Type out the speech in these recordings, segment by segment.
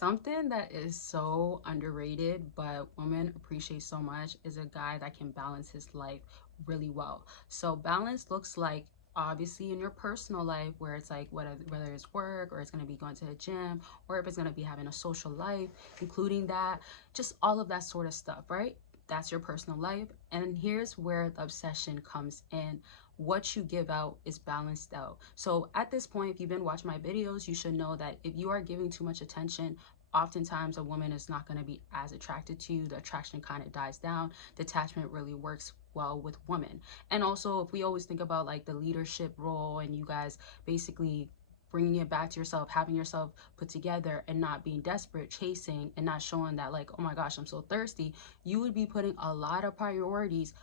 Something that is so underrated, but women appreciate so much is a guy that can balance his life really well. So balance looks like obviously in your personal life where it's like whether it's work or it's going to be going to the gym or if it's going to be having a social life, including that, just all of that sort of stuff, right? That's your personal life. And here's where the obsession comes in. What you give out is balanced out. So at this point, if you've been watching my videos, you should know that if you are giving too much attention, oftentimes a woman is not going to be as attracted to you. The attraction kind of dies down. Detachment really works well with women. And also, if we always think about like the leadership role and you guys basically bringing it back to yourself, having yourself put together and not being desperate, chasing and not showing that like, oh my gosh, I'm so thirsty, you would be putting a lot of priorities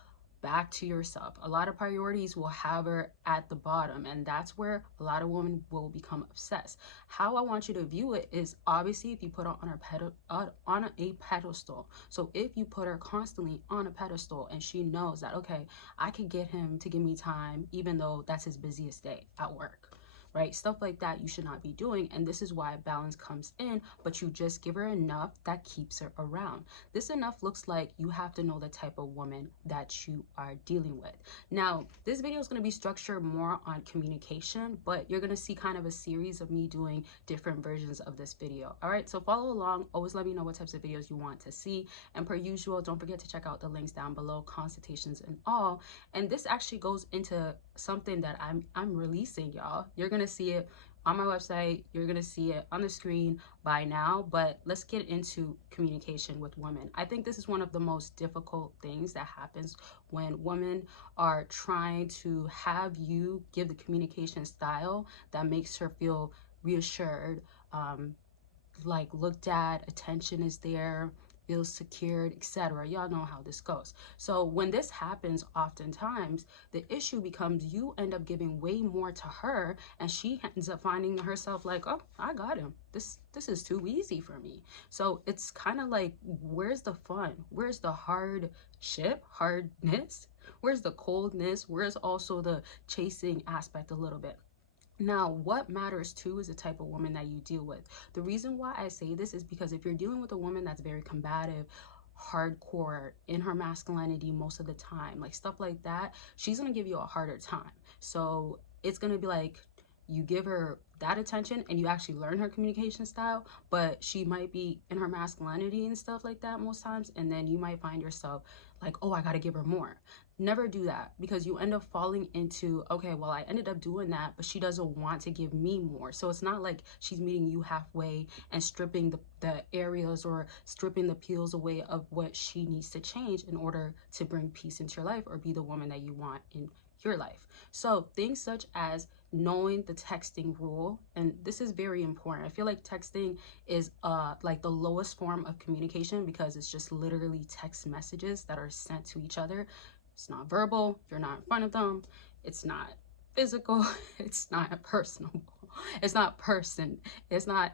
back to yourself. A lot of priorities will have her at the bottom, and that's where a lot of women will become obsessed. How I want you to view it is obviously if you put her on a pedestal. So if you put her constantly on a pedestal and she knows that, okay, I could get him to give me time even though that's his busiest day at work, right? Stuff like that you should not be doing. And this is why balance comes in, but you just give her enough that keeps her around. This enough looks like you have to know the type of woman that you are dealing with. Now, this video is going to be structured more on communication, but you're going to see kind of a series of me doing different versions of this video. All right, so follow along. Always let me know what types of videos you want to see. And per usual, don't forget to check out the links down below, consultations and all. And this actually goes into something that I'm releasing, y'all. You're gonna see it on my website, you're gonna see it on the screen by now, but let's get into communication with women. I think this is one of the most difficult things that happens when women are trying to have you give the communication style that makes her feel reassured, like looked at, attention is there, feels secured, etc. Y'all know how this goes. So when this happens, oftentimes the issue becomes you end up giving way more to her, and she ends up finding herself like, oh, I got him. This is too easy for me. So it's kind of like, where's the fun? Where's the hardness? Where's the coldness? Where's also the chasing aspect a little bit? Now, what matters too is the type of woman that you deal with. The reason why I say this is because if you're dealing with a woman that's very combative, hardcore in her masculinity most of the time, like stuff like that, she's gonna give you a harder time. So it's gonna be like you give her that attention and you actually learn her communication style, but she might be in her masculinity and stuff like that most times, and then you might find yourself like, oh, I gotta give her more. Never do that, because you end up falling into, okay, well, I ended up doing that, but she doesn't want to give me more. So it's not like she's meeting you halfway and stripping the areas or stripping the peels away of what she needs to change in order to bring peace into your life or be the woman that you want in your life. So things such as knowing the texting rule, and this is very important. I feel like texting is like the lowest form of communication because it's just literally text messages that are sent to each other. It's not verbal, you're not in front of them, it's not physical, it's not personable, it's not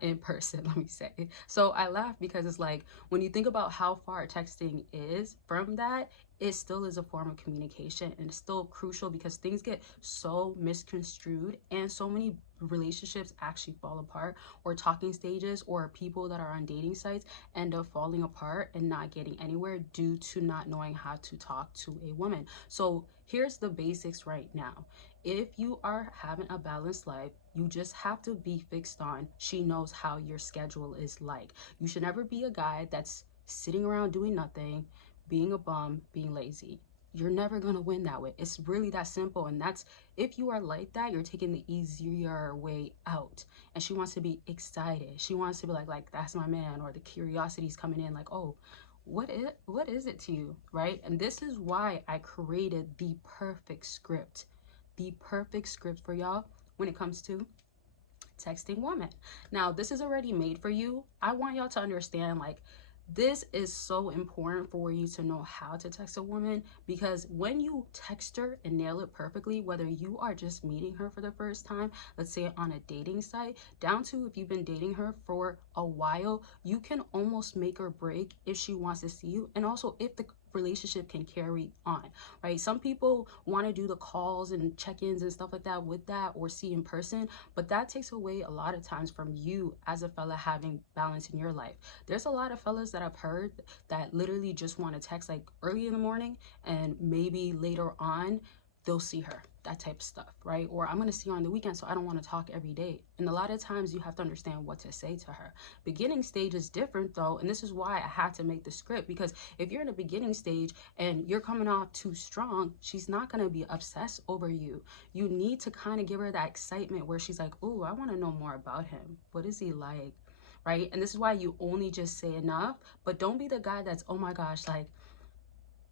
in person, let me say. So I laugh because it's like, when you think about how far texting is from that, it still is a form of communication, and it's still crucial because things get so misconstrued and so many relationships actually fall apart, or talking stages or people that are on dating sites end up falling apart and not getting anywhere due to not knowing how to talk to a woman. So here's the basics right now. If you are having a balanced life, you just have to be fixed on she knows how your schedule is like. You should never be a guy that's sitting around doing nothing, being a bum, being lazy. You're never going to win that way. It's really that simple. And that's, if you are like that, you're taking the easier way out. And she wants to be excited. She wants to be like that's my man, or the curiosity's coming in like, oh, what is it to you, right? And this is why I created the perfect script. The perfect script for y'all when it comes to texting women. Now, this is already made for you. I want y'all to understand, like, this is so important for you to know how to text a woman, because when you text her and nail it perfectly, whether you are just meeting her for the first time, let's say on a dating site, down to if you've been dating her for a while, you can almost make or break if she wants to see you, and also if the relationship can carry on, right? Some people want to do the calls and check-ins and stuff like that with that, or see in person, but that takes away a lot of times from you as a fella having balance in your life. There's a lot of fellas that I've heard that literally just want to text like early in the morning, and maybe later on they'll see her, that type of stuff, right? Or I'm going to see her on the weekend, so I don't want to talk every day. And a lot of times you have to understand what to say to her. Beginning stage is different though, and this is why I had to make the script, because if you're in a beginning stage and you're coming off too strong, she's not going to be obsessed over you. You need to kind of give her that excitement where she's like, oh, I want to know more about him. What is he like? Right? And this is why you only just say enough, but don't be the guy that's, oh my gosh, like,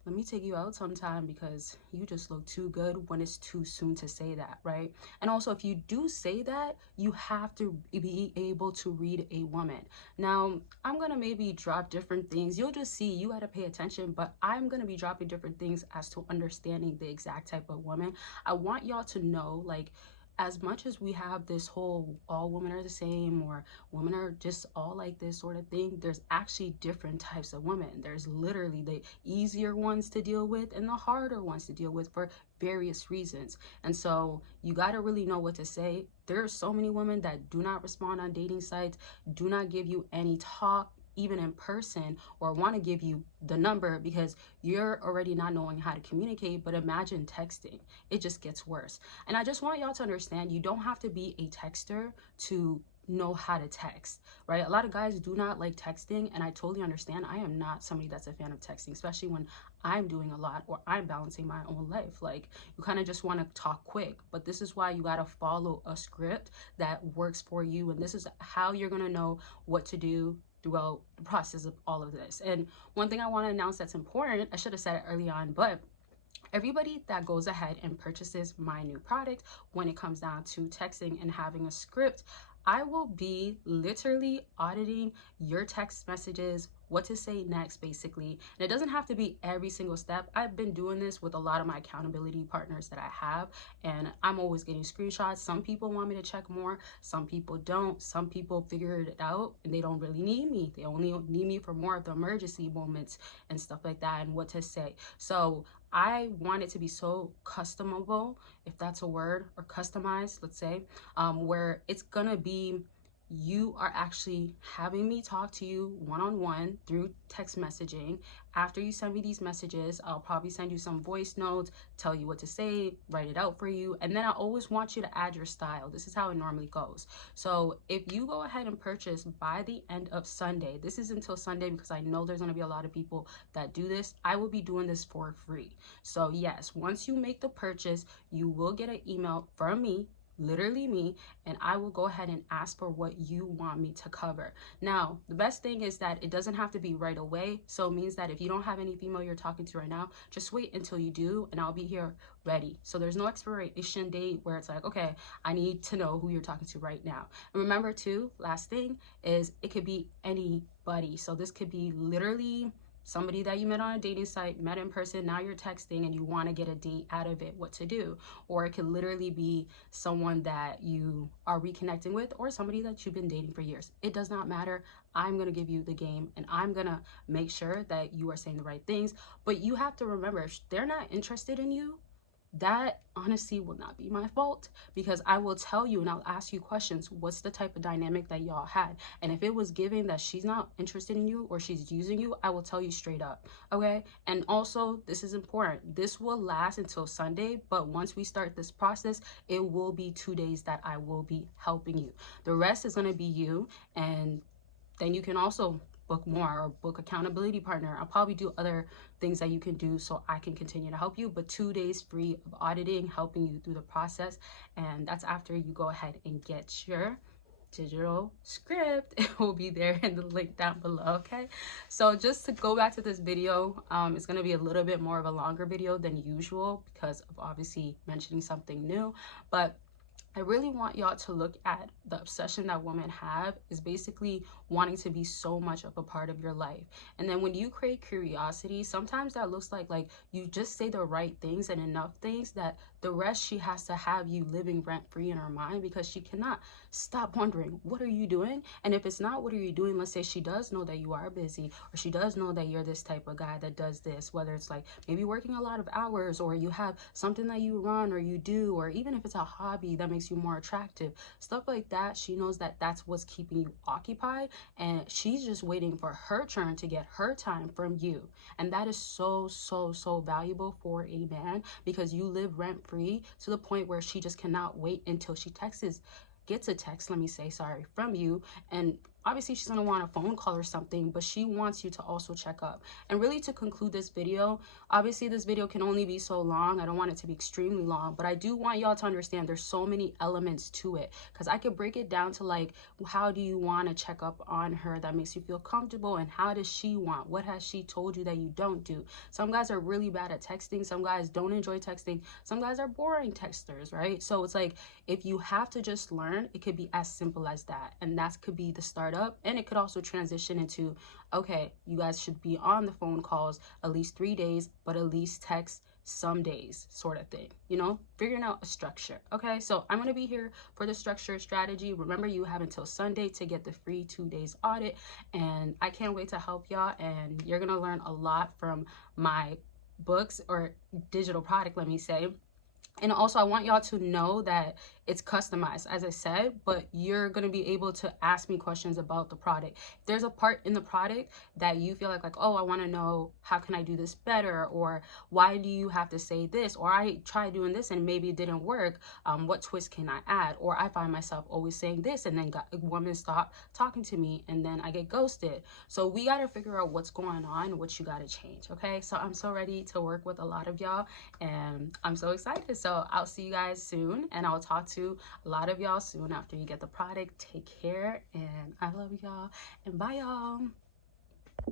let me take you out sometime because you just look too good, when it's too soon to say that, right? And also, if you do say that, you have to be able to read a woman. Now, I'm gonna maybe drop different things. You'll just see, you gotta pay attention, but I'm gonna be dropping different things as to understanding the exact type of woman. I want y'all to know, like, as much as we have this whole all women are the same, or women are just all like this sort of thing, there's actually different types of women. There's literally the easier ones to deal with and the harder ones to deal with for various reasons. And so you got to really know what to say. There are so many women that do not respond on dating sites, do not give you any talk even in person, or want to give you the number because you're already not knowing how to communicate. But imagine texting, it just gets worse. And I just want y'all to understand, you don't have to be a texter to know how to text, right? A lot of guys do not like texting, and I totally understand. I am not somebody that's a fan of texting, especially when I'm doing a lot or I'm balancing my own life. Like, you kind of just want to talk quick, but this is why you got to follow a script that works for you, and this is how you're going to know what to do throughout the process of all of this. And one thing I want to announce that's important, I should have said it early on, but everybody that goes ahead and purchases my new product, when it comes down to texting and having a script, I will be literally auditing your text messages, what to say next, basically. And it doesn't have to be every single step. I've been doing this with a lot of my accountability partners that I have, and I'm always getting screenshots. Some people want me to check more, some people don't. Some people figured it out and they don't really need me. They only need me for more of the emergency moments and stuff like that, and what to say. So I want it to be so customable, if that's a word, or customized, let's say, where it's gonna be, you are actually having me talk to you one-on-one through text messaging. After you send me these messages, I'll probably send you some voice notes, tell you what to say, write it out for you, and then I always want you to add your style. This is how it normally goes. So if you go ahead and purchase by the end of Sunday, this is until Sunday because I know there's going to be a lot of people that do this, I will be doing this for free. So yes, once you make the purchase, you will get an email from me, literally me, and I will go ahead and ask for what you want me to cover. Now, the best thing is that it doesn't have to be right away. So it means that if you don't have any female you're talking to right now, just wait until you do, and I'll be here ready. So there's no expiration date where it's like, okay, I need to know who you're talking to right now. And remember too, last thing is, it could be anybody. So this could be literally somebody that you met on a dating site, met in person, now you're texting and you want to get a date out of it, what to do. Or it could literally be someone that you are reconnecting with, or somebody that you've been dating for years. It does not matter. I'm going to give you the game, and I'm going to make sure that you are saying the right things. But you have to remember, if they're not interested in you, that honestly will not be my fault, because I will tell you and I'll ask you questions. What's the type of dynamic that y'all had? And if it was given that she's not interested in you or she's using you, I will tell you straight up, okay? And also, this is important, this will last until Sunday, but once we start this process, it will be 2 days that I will be helping you. The rest is going to be you, and then you can also book more or book accountability partner. I'll probably do other things that you can do so I can continue to help you, but 2 days free of auditing, helping you through the process. And that's after you go ahead and get your digital script. It will be there in the link down below, okay? So just to go back to this video, it's going to be a little bit more of a longer video than usual because of obviously mentioning something new, but I really want y'all to look at the obsession that women have is basically wanting to be so much of a part of your life. And then when you create curiosity, sometimes that looks like you just say the right things and enough things that The rest, she has to have you living rent free in her mind, because she cannot stop wondering, what are you doing? And if it's not what are you doing, let's say she does know that you are busy, or she does know that you're this type of guy that does this, whether it's like maybe working a lot of hours, or you have something that you run or you do, or even if it's a hobby that makes you more attractive, stuff like that. She knows that that's what's keeping you occupied, and she's just waiting for her turn to get her time from you. And that is so, so, so valuable for a man, because you live rent free to the point where she just cannot wait until she gets a text, let me say, sorry, from you. And obviously she's going to want a phone call or something, but she wants you to also check up. And really, to conclude this video, obviously this video can only be so long. I don't want it to be extremely long, but I do want y'all to understand there's so many elements to it, because I could break it down to like, how do you want to check up on her that makes you feel comfortable, and how does she want, what has she told you that you don't do? Some guys are really bad at texting, some guys don't enjoy texting, some guys are boring texters, right? So it's like, if you have to just learn, it could be as simple as that, and that could be the startup. And it could also transition into, okay, you guys should be on the phone calls at least 3 days, but at least text some days, sort of thing, you know, figuring out a structure. Okay, so I'm going to be here for the structure strategy. Remember, you have until Sunday to get the free 2 days audit, and I can't wait to help y'all. And you're going to learn a lot from my books, or digital product, let me say. And also, I want y'all to know that it's customized, as I said, but you're going to be able to ask me questions about the product. If there's a part in the product that you feel like, oh, I want to know, how can I do this better? Or why do you have to say this? Or I tried doing this and maybe it didn't work. What twist can I add? Or I find myself always saying this, and then women stop talking to me, and then I get ghosted. So we got to figure out what's going on, what you got to change. Okay, so I'm so ready to work with a lot of y'all, and I'm so excited. So I'll see you guys soon, and I'll talk to a lot of y'all soon after you get the product. Take care, and I love y'all, and bye y'all.